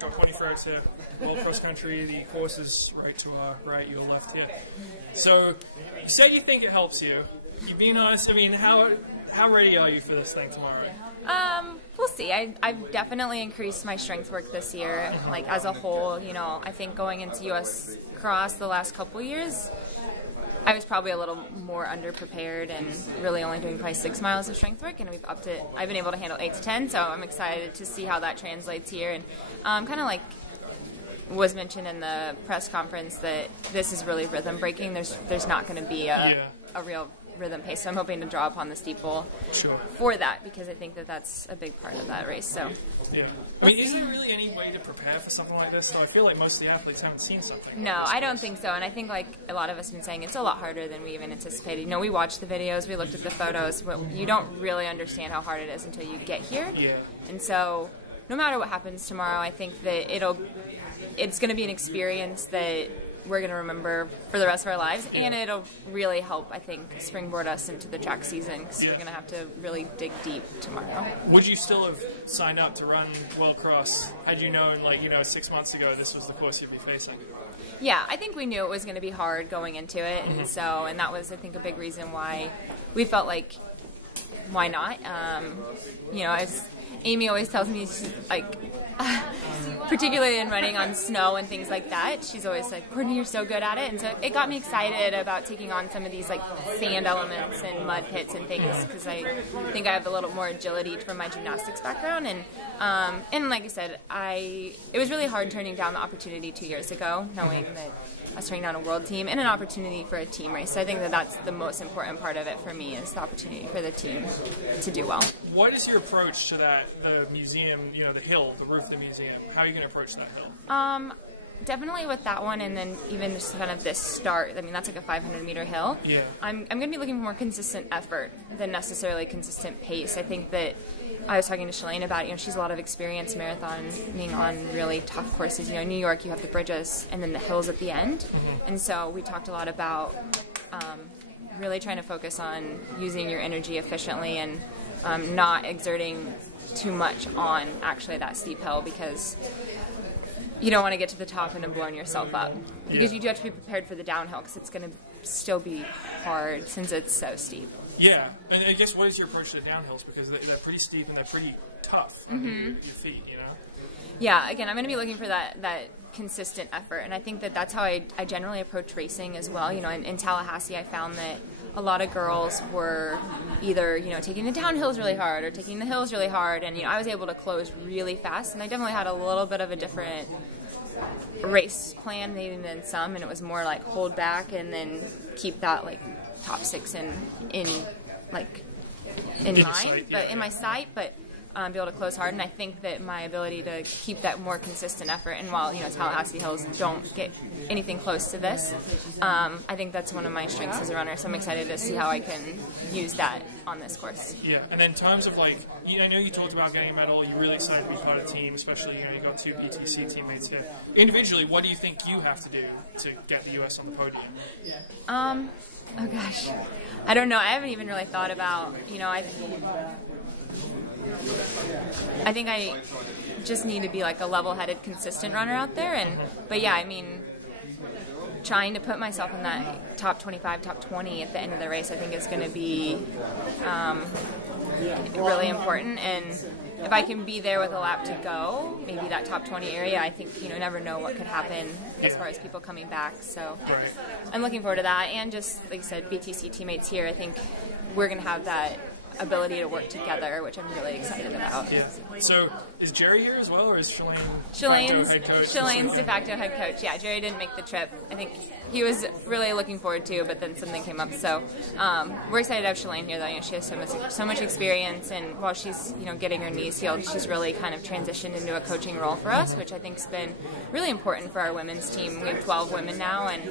Got Courtney Frerichs here. World cross country. The course is right to our right, your left here. So you said you think it helps you. You've been honest. I mean, how ready are you for this thing tomorrow? We'll see. I've definitely increased my strength work this year. Like as a whole, you know, I think going into U.S. Cross the last couple years, I was probably a little more underprepared and really only doing probably 6 miles of strength work, and we've upped it. I've been able to handle 8 to 10, so I'm excited to see how that translates here. And kind of like was mentioned in the press conference that this is really rhythm breaking. There's not going to be a real rhythm pace, so I'm hoping to draw upon the steeple for that, because I think that that's a big part of that race. So yeah, I mean, is there really any way to prepare for something like this? So I feel like most of the athletes haven't seen something. No, I don't think so, and I think like a lot of us have been saying, it's a lot harder than we even anticipated. You know, we watched the videos, we looked at the photos, but you don't really understand how hard it is until you get here. Yeah. And so no matter what happens tomorrow, I think that it's going to be an experience that we're going to remember for the rest of our lives, and it'll really help, I think, springboard us into the track season, because we're going to have to really dig deep tomorrow. Would you still have signed up to run World Cross had you known, like, 6 months ago this was the course you'd be facing? Yeah, I think we knew it was going to be hard going into it, and that was, I think, a big reason why we felt like, why not? As Amy always tells me, she's like, particularly in running on snow and things like that, she's always like, Courtney, you're so good at it. And so it got me excited about taking on some of these like sand elements and mud pits and things, because I think I have a little more agility from my gymnastics background. And like I said, it was really hard turning down the opportunity 2 years ago, knowing that I was turning down a world team and an opportunity for a team race. So I think that that's the most important part of it for me, is the opportunity for the team to do well. What is your approach to the museum, the hill, the roof of the museum? How are you going to approach that hill? Definitely with that one, and then even just kind of this start. I mean, that's like a 500-meter hill. Yeah. I'm going to be looking for more consistent effort than necessarily consistent pace. I think that I was talking to Shalane about it. She's a lot of experience marathoning on really tough courses. In New York, you have the bridges and then the hills at the end. And so we talked a lot about really trying to focus on using your energy efficiently and not exerting too much on actually that steep hill, because you don't want to get to the top and then blowing yourself up, because you do have to be prepared for the downhill, because it's going to still be hard since it's so steep. Yeah, and I guess what is your approach to the downhills, because they're pretty steep and they're pretty tough on your feet, Yeah, again, I'm going to be looking for that consistent effort, and I think that that's how I generally approach racing as well. In Tallahassee, I found that a lot of girls were either, taking the downhills really hard or taking the hills really hard, and, I was able to close really fast, and I definitely had a little bit of a different race plan maybe than some, and it was more like hold back and then keep that, like, top 6 in mind, but in my sight, but be able to close hard. And I think that my ability to keep that more consistent effort, and while Tallahassee hills don't get anything close to this, I think that's one of my strengths as a runner, so I'm excited to see how I can use that on this course. Yeah, and in terms of I know you talked about getting a medal, you're really excited to be part of the team, especially you've got 2 BTC teammates here. Individually, what do you think you have to do to get the US on the podium? Oh gosh, I don't know. I haven't even really thought about, I think I just need to be like a level-headed, consistent runner out there. But yeah, I mean, trying to put myself in that top 25, top 20 at the end of the race, I think is going to be really important. And if I can be there with a lap to go, maybe that top 20 area, I think, never know what could happen as far as people coming back. So I'm looking forward to that. And just, like I said, BTC teammates here, I think we're going to have that ability to work together, which I'm really excited about. Yeah. So is Jerry here as well, or is Shalane Shalane's de facto head coach? Yeah, Jerry didn't make the trip. I think he was really looking forward to, but then something came up. So we're excited to have Shalane here, though. She has so much experience, and while she's getting her knees healed, she's really kind of transitioned into a coaching role for us, which I think has been really important for our women's team. We have 12 women now, and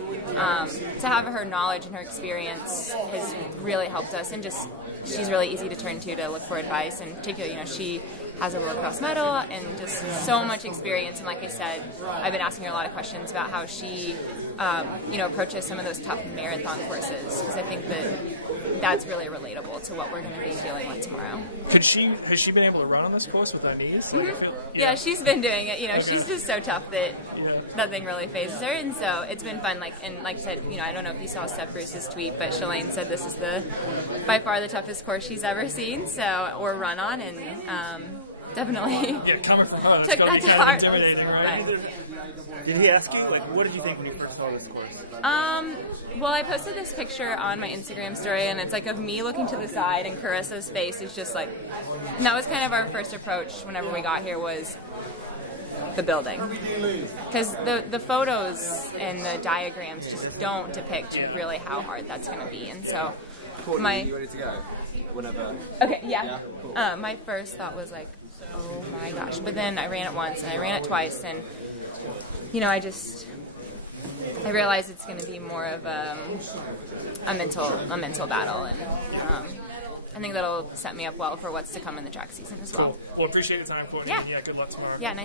to have her knowledge and her experience has really helped us, and just she's really easy to turn to look for advice, and particularly, she has a World Cross medal and just so much experience. And like I said, I've been asking her a lot of questions about how she approaches some of those tough marathon courses, because I think that's really relatable to what we're going to be dealing with tomorrow. Has she been able to run on this course with her knees? Mm-hmm. Yeah, she's been doing it. Okay. She's just so tough that nothing really phases her, and so it's been fun. Like I said, I don't know if you saw Steph Bruce's tweet, but Shalane said this is by far the toughest course she's ever seen, or run on, and definitely. Yeah, coming from her, took that's that got to to be kind of intimidating, right? Did he ask you, what did you think when you first saw this course? Well, I posted this picture on my Instagram story, and it's of me looking to the side, and Carissa's face is just and that was kind of our first approach whenever we got here, was the building. Because the photos and the diagrams just don't depict really how hard that's going to be, and so Courtney, you ready to go? Whenever. Okay, yeah. Cool. My first thought was oh my gosh. But then I ran it once and I ran it twice, and I realized it's going to be more of a mental battle, and I think that'll set me up well for what's to come in the track season as well. Cool. Well, appreciate your time, Courtney. Yeah. Good luck tomorrow. Yeah, nice.